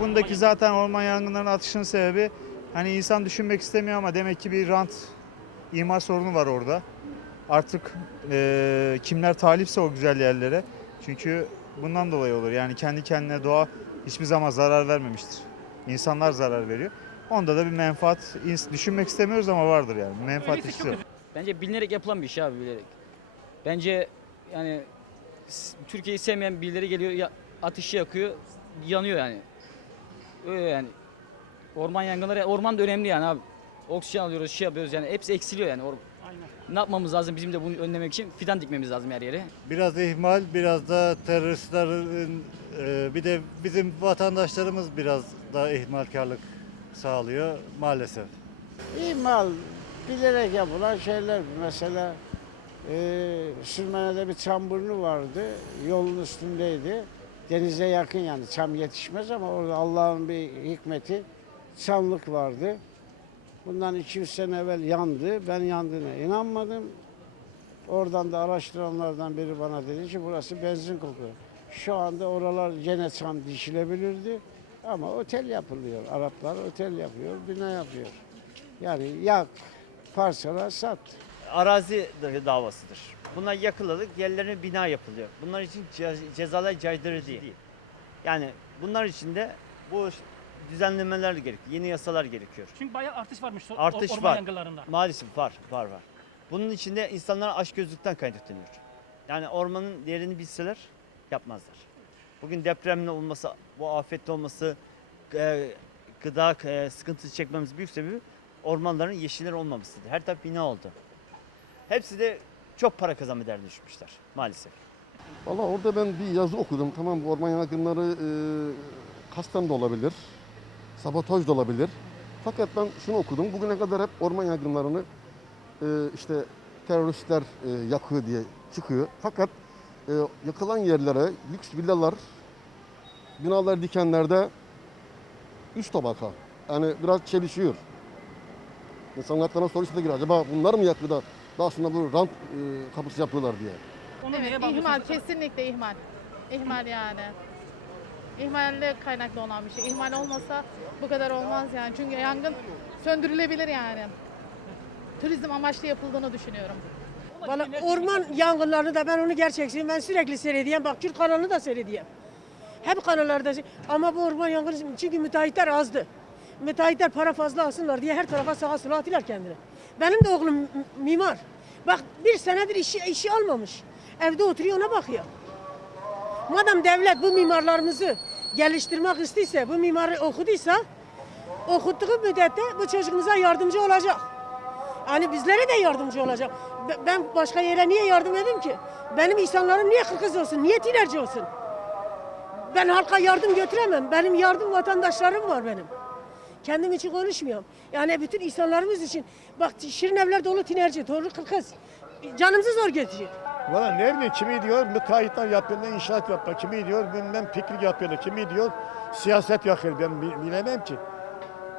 bundaki zaten orman yangınlarının atışının sebebi hani insan düşünmek istemiyor ama demek ki bir rant imar sorunu var orada. Artık eee, kimler talipse o güzel yerlere. Çünkü bundan dolayı olur. Yani kendi kendine doğa hiçbir zaman zarar vermemiştir. İnsanlar zarar veriyor. Onda da bir menfaat düşünmek istemiyoruz ama vardır yani. Menfaat istiyor. Bence bilinerek yapılan bir şey abi bilerek. Bence yani Türkiye'yi sevmeyen birileri geliyor ya, ateşi yakıyor, yanıyor yani. Öyle yani. Orman yangınları, orman da önemli yani abi. Oksijen alıyoruz, şey yapıyoruz yani hepsi eksiliyor yani. Or- Aynen. ne yapmamız lazım bizim de bunu önlemek için? Fidan dikmemiz lazım her yere. Biraz ihmal, biraz da teröristlerin e, bir de bizim vatandaşlarımız biraz da ihmalkarlık sağlıyor maalesef. İmal bilerek yapılan şeyler. Mesela e, Sürmene'de bir çamburnu vardı. Yolun üstündeydi. Denize yakın yani çam yetişmez ama orada Allah'ın bir hikmeti çamlık vardı. Bundan 200 sene evvel yandı. Ben yandığına inanmadım. Oradan da araştıranlardan biri bana dedi ki burası benzin kokuyor. Şu anda oralar gene çam dişilebilirdi. Ama otel yapılıyor. Araplar otel yapıyor, bina yapıyor. Yani yak, parçala, sat. Arazi davasıdır. Bunlar yakılarak yerlerine bina yapılıyor. Bunlar için ce- cezalar caydırıcı değil. Yani bunlar için de bu düzenlemeler gerekiyor. Yeni yasalar gerekiyor. Çünkü bayağı artış varmış Artış orman var. yangınlarında. Maalesef var, var, var. Bunun içinde insanlar açgözlükten kaynaklanıyor. Yani ormanın değerini bilseler yapmazlar. Bugün depremle olması, bu afette olması, e, gıda e, sıkıntısı çekmemiz büyük sebebi ormanların yeşiller olmamasıdır. Her taraf bina oldu. Hepsi de çok para kazanma derdine düşmüşler maalesef. Valla orada ben bir yazı okudum. Tamam bu orman yangınları e, kasten de olabilir, sabotaj da olabilir. Fakat ben şunu okudum. Bugüne kadar hep orman yangınlarını e, işte teröristler e, yakıyor diye çıkıyor. Fakat e, yakılan yerlere lüks villalar, binalar dikenlerde üst tabaka. Yani biraz çelişiyor. İnsanlar bana soru içinde giriyor. Acaba bunlar mı yakıyor da daha sonra bu rant e, kapısı yapıyorlar diye. Onu neye Evet, bağlıyorsunuz? ihmal kesinlikle ihmal. İhmal yani. İhmalle kaynaklı olan bir şey. İhmal olmasa bu kadar olmaz yani. Çünkü yangın söndürülebilir yani. Turizm amaçlı yapıldığını düşünüyorum. Valla orman yangınlarını da ben onu gerçekçiyim. Ben sürekli seyrediyorum. Bak Türk kanalını da seyrediyorum. Hep kanallarda. Ama bu orman yangını çünkü müteahhitler azdı. Müteahhitler para fazla alsınlar diye her tarafa sağa sola atıyorlar kendini. Benim de oğlum mimar. Bak bir senedir işi, işi almamış. Evde oturuyor ona bakıyor. Madem devlet bu mimarlarımızı geliştirmek istiyorsa, bu mimarı okuduysa okuttuğu müddette bu çocuğumuza yardımcı olacak. Hani bizlere de yardımcı olacak. Be- Ben başka yere niye yardım edeyim ki? Benim insanlarım niye kırkız olsun? Niye tinerci olsun? Ben halka yardım götüremem. Benim yardım vatandaşlarım var benim. Kendim için konuşmuyorum. Yani bütün insanlarımız için. Bak şirin evler dolu tinerci, dolu kırkız. Canımızı zor getiriyor. Valla ne bileyim kimi diyor müteahhitler yapıyorlar, inşaat yapıyorlar. Kimi diyor bilmem piknik yapıyorlar. Kimi diyor siyaset yapıyor. Ben bi- bilemem ki.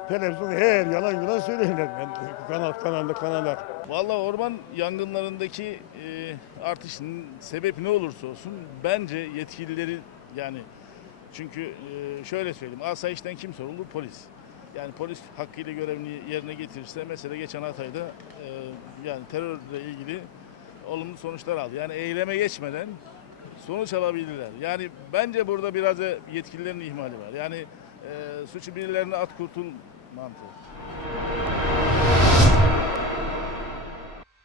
Televizyon her yalan yalan söylüyorlar. Ben kanal kanalda kanallar. Vallahi orman yangınlarındaki e, artışın sebebi ne olursa olsun bence yetkilileri yani çünkü e, şöyle söyleyeyim asayişten kim sorumlu? Polis. Yani polis hakkıyla görevini yerine getirirse mesela geçen Hatay'da e, yani terörle ilgili olumlu sonuçlar aldı. Yani eyleme geçmeden sonuç alabilirler. Yani bence burada biraz da yetkililerin ihmali var. Yani e, suçu birilerine at kurtul mantığı.